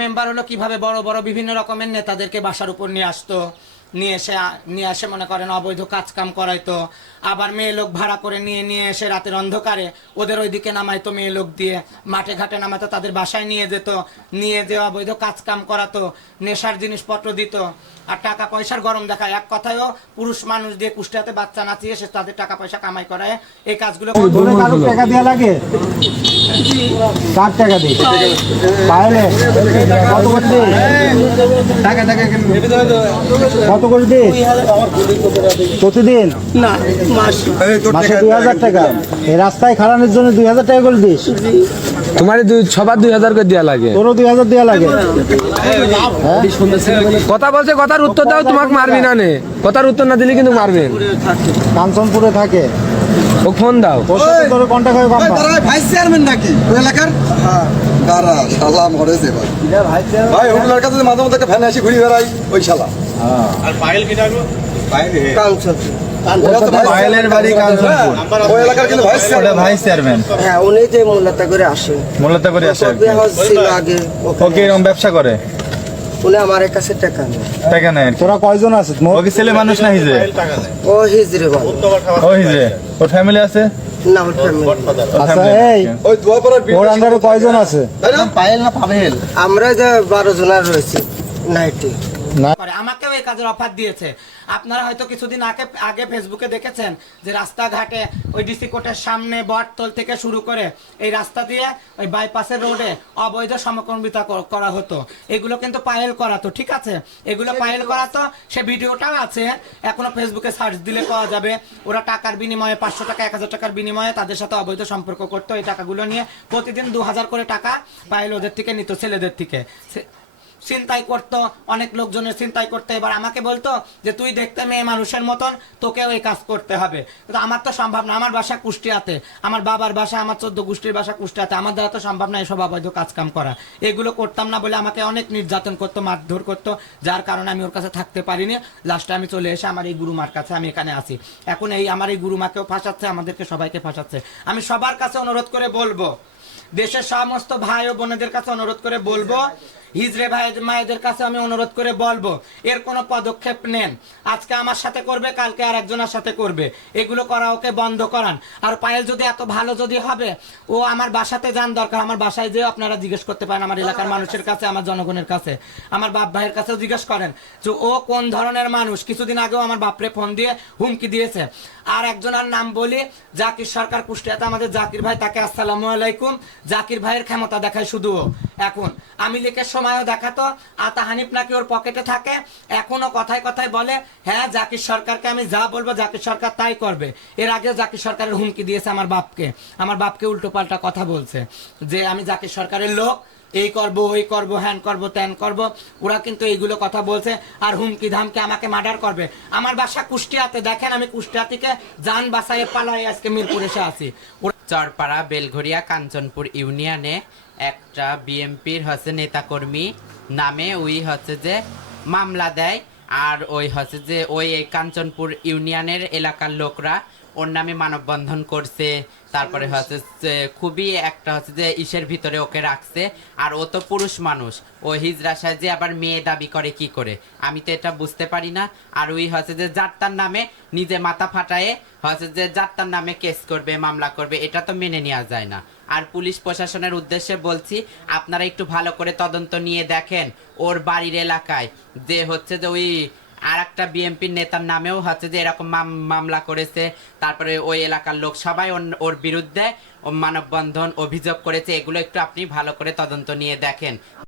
Member হলো কিভাবে বড় বড় বিভিন্ন রকমের নেতাদেরকে বাসার উপর নিয়ে আসতো, নিয়ে এসে মনে করেন অবৈধ কাজ কাম করাইতো, আবার মেয়ে লোক ভাড়া করে নিয়ে এসে রাতের অন্ধকারে ওদের ওইদিকে নামাইতো, মেয়ে লোক দিয়ে মাঠে ঘাটে নামাইতো, তাদের বাসায় নিয়ে যেত, নিয়ে যে অবৈধ কাজ কাম করাতো, নেশার জিনিসপত্র দিত, আর টাকা পয়সার গরম দেখায়। এক কথায়ও পুরুষ মানুষ দিয়ে কুষ্টিয়াতে বাচ্চা নাচিয়ে সে তাদের টাকা পয়সা কামাই করায়, এই কাজগুলো টাকা দেওয়া লাগে। কার টাকা দিই পাইলে কত করে দিই? কত করে দিই প্রতিদিন? মাসে 2000 টাকা। এই রাস্তায় খাড়ানোর জন্য 2000 টাকা করে দিস? তোমার সবার 2000 করে দেওয়া লাগে, তোরও 2000 দেওয়া লাগে। কথা বলছে, কথার উত্তর দাও, তোমাকে মারবি না নে, কথার উত্তর না দিলে কিন্তু মারবেন। কাঞ্চনপুরে থাকে, ও ফোন দাও। ওর সাথে তোর কন্টাক্ট হয়ে বাবা ভাইস চেয়ারম্যান নাকি ওই এলাকার? দাঁড়া শালা মরেছে ভাই, ওগুলোর কাছে মাঝে মধ্যে ফ্যানে আসি ঘুরি বেড়াই ওই শালা। আর পায়েল কি ডাকলো? পায়েলের বাড়ি কাঞ্চনপুর, ওই এলাকার কিন্তু ভাইস চেয়ারম্যান। হ্যাঁ, উনি যে মূল্যতা করে আসেন, মূলত করে আসে। ছিল আগে ও কি এরকম ব্যবসা করে? উনি আমার কাছে টাকা নেয়। টাকা নেয়। তোরা কয়জন আছিস? ও কি ছেলে মানুষ না হিজে? ও হিজড়ে বলে। ও হিজে, ওর ফ্যামিলি আছে? না, ওর ফ্যামিলি। আচ্ছা, এই ওই দোয়াপাড়ার ওর আন্ডারে কয়জন আছে? পায়েল না পাবেল? আমরা যে 12 জনের রয়েছি নাইটে। করে আমাকেও এই কাজের অফার দিয়েছে। আপনারা হয়তো কিছুদিন আগে ফেসবুকে দেখেছেন যে রাস্তাঘাটে ওই ডিসি কোর্টের সামনে বটতল থেকে শুরু করে এই রাস্তা দিয়ে ওই বাইপাসের রোডে অবৈধ সমকর্মিতা করা হতো। এগুলো কিন্তু পায়েল করাতো, ঠিক আছে? এগুলো পায়েল করাতো, সে ভিডিওটাও আছে, এখনো ফেসবুকে সার্চ দিলে পাওয়া যাবে। ওরা টাকার বিনিময়ে 500 টাকা 1000 টাকার বিনিময়ে তাদের সাথে অবৈধ সম্পর্ক করতো। এই টাকাগুলো নিয়ে প্রতিদিন 2000 করে টাকা পায়েল ওদের থেকে নিত, ছেলেদের থেকে। চিন্তাই করতো, অনেক লোকজনের চিন্তাই করতো। এবার আমাকে বলতো যে তুই দেখতে মেয়ে মানুষের মতন, তোকেও এই কাজ করতে হবে। কিন্তু আমার তো সম্ভব না, আমার বাসা কুষ্টিয়াতে, আমার বাবার বাসা, আমার 14 গোষ্ঠীর বাসা কুষ্টিয়াতে, আমার দ্বারা তো সম্ভব না এসব অবৈধ কাজ কাম করা। এগুলো করতাম না বলে আমাকে অনেক নির্যাতন করতো, মারধর করতো, যার কারণে আমি ওর কাছে থাকতে পারিনি। লাস্টে আমি চলে এসে আমার এই গুরুমার কাছে আমি এখানে আসি। এখন এই আমার এই গুরুমাকেও ফাঁসাচ্ছে, আমাদেরকে সবাইকে ফাঁসাচ্ছে। আমি সবার কাছে অনুরোধ করে বলবো, দেশের সমস্ত ভাই ও বোনেদের কাছে অনুরোধ করে বলবো, হিজড়ে ভাই মায়েদের কাছে আমি অনুরোধ করে বলবো, এর কোনো পদক্ষেপ নেন। আজকে আমার সাথে করবে, কালকে আর একজনের সাথে করবে, এগুলো করা ওকে বন্ধ করান। আর পায়েল যদি এত ভালো যদি হবে, ও আমার বাসাতে যান, দরকার আমার বাসায় যেও আপনারা জিজ্ঞেস করতে পারেন, আমার এলাকার মানুষের কাছে, আমার জনগণের কাছে, আমার বাপ ভাইয়ের কাছেও জিজ্ঞেস করেন যে ও কোন ধরনের মানুষ। কিছুদিন আগেও আমার বাপরে ফোন দিয়ে হুমকি দিয়েছে। আর একজনের নাম বলি, জাকির সরকার, কুষ্টিয়াতে আমাদের জাকির ভাই, তাকে আসসালামু আলাইকুম। জাকির ভাইয়ের ক্ষমতা দেখায় শুধু ও। এখন আমি লিখের সময়ও দেখাতো আতা হানিফ নাকি ওর পকেটে থাকে, এখনো কথায় কথায় বলে হ্যাঁ জাকির সরকারকে আমি যা বলবো জাকির সরকার তাই করবে। এর আগে জাকির সরকারের হুমকি দিয়েছে আমার বাপকে উল্টো পাল্টা কথা বলছে যে আমি জাকির সরকারের লোক, এই করব ওই করব, হ্যান করব ত্যান করব। ওরা কিন্তু এইগুলো কথা বলছে, আর হুমকি ধামকে আমাকে মার্ডার করবে। আমার বাসা কুষ্টিয়াতে, দেখেন আমি কুষ্টিয়া থেকে যান বাসায় পালাই আজকে মিরপুর এসে আছি। চরপাড়া বেলঘরিয়া কাঞ্চনপুর ইউনিয়নে একটা বিএমপির হচ্ছে নেতাকর্মী নামে ওই হচ্ছে যে মামলা দেয়। আর ওই হচ্ছে যে ওই কাঞ্চনপুর ইউনিয়নের এলাকার লোকরা ওর নামে মানববন্ধন করছে। তারপরে হচ্ছে যে খুবই একটা হচ্ছে যে ইসের ভিতরে ওকে রাখছে। আর ও তো পুরুষ মানুষ, ও হিজড়া সাজে আবার মেয়ে দাবি করে কি করে, আমি তো এটা বুঝতে পারি না। আর ওই হচ্ছে যে যাত্রার নামে নিজে মাথা ফাটায়ে হচ্ছে যে যাত্রার নামে কেস করবে, মামলা করবে, এটা তো মেনে নেওয়া যায় না। আর পুলিশ প্রশাসনের উদ্দেশ্যে বলছি, আপনারা একটু ভালো করে তদন্ত নিয়ে দেখেন ওর বাড়ির এলাকায় যে হচ্ছে যে ওই আর একটা বিএনপির নেতার নামেও হচ্ছে যে এরকম মামলা করেছে। তারপরে ওই এলাকার লোক সবাই ওর বিরুদ্ধে মানববন্ধন অভিযোগ করেছে। এগুলো একটু আপনি ভালো করে তদন্ত নিয়ে দেখেন।